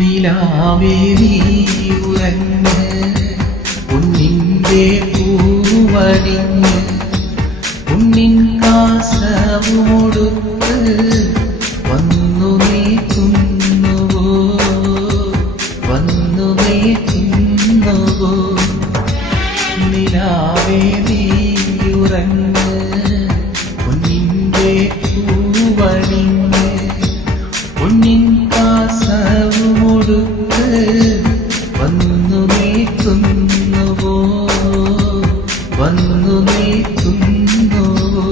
നിലാവേ നീ ഉറങ്ങ്, പൊന്നിന്റെ പൂവണിഞ്ഞ്, പൊന്നിൻ കാസവുമൊടുത്ത് വന്നു നീക്കുന്നുവോ, വന്നു നീക്കുന്നുവോ. നിലാവേ നീ ഉറങ്ങ്, പൊന്നിന്റെ പൂവണിഞ്ഞ്, പൊന്നിൻ കാസവുമൊടുത്ത് വന്നു നീക്കുന്നുവോ, വന്നു നീക്കുന്നുവോ.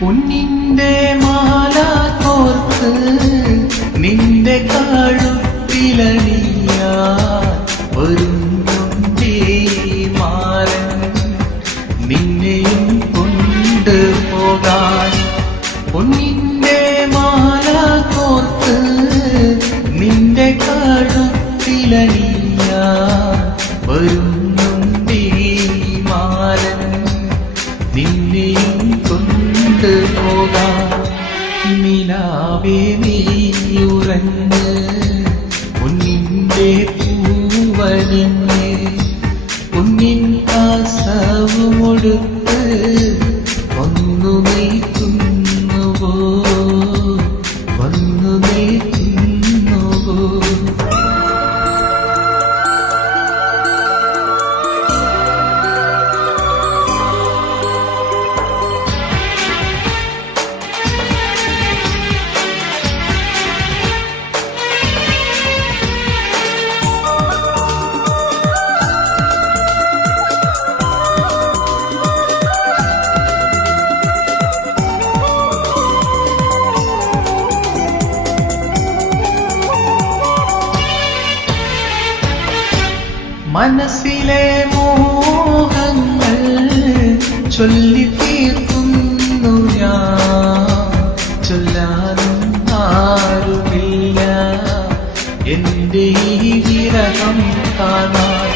പൊന്നിന്റെ മാല കോർത്ത് നിന്റെ കഴുത്തിലണിയാൻ ഒരുങ്ങുണ്ടേ മാരൻ, നിന്നെയും കൊണ്ടുപോകാൻ. പൊന്നിന്റെ മാല കോർത്ത് നിന്റെ കഴുത്തിലണിയാൻ ഒരുങ്ങുണ്ടേ മാരൻ, നിന്നെയും കൊണ്ടുപോകാൻ. നിലാവേ നീ ഉറങ്ങ്, പൊന്നിന്റെ പൂവണിഞ്ഞ്, പൊന്നിൻ കാസവുമൊടുത്ത് വന്നു നീക്കുന്നുവോ, വന്നു നീക്കുന്നുവോ. മനസ്സിലെ മോഹങ്ങൾ ചൊല്ലിത്തീർക്കുന്നു ഞാൻ, ചൊല്ലാനും ആരുമില്ല എന്റെ ഈ വിരഹം കാണാൻ.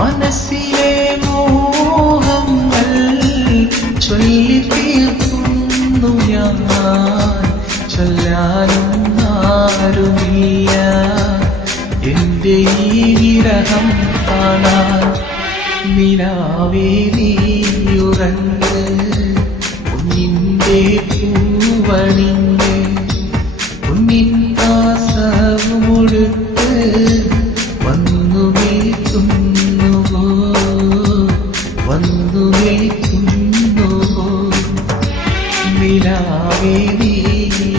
മനസ്സിലെ മോഹങ്ങൾ ചൊല്ലിത്തീർക്കുന്നു ഞാൻ, ചൊല്ലാനും ആരുമില്ല എന്റെ ഈ വിരഹം കാണാൻ. നിലാവേ നീ ഉറങ്ങ്, പൊന്നിന്റെ പൂവണിഞ്ഞ്, പൊന്നിൻ കാസവുമൊടുത്ത് വന്നു നീക്കുന്നുവോ, വന്നു നീക്കുന്നുവോ. നിലാവേ നീ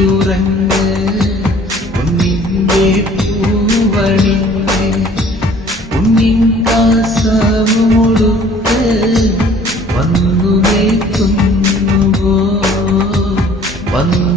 ഉറങ്ങ്, പൊന്നിന്റെ പൂവണിഞ്ഞ്, പൊന്നിൻ കാസവുമൊടുത്ത് വന്നു നീക്കുന്നുവോ, വന്നു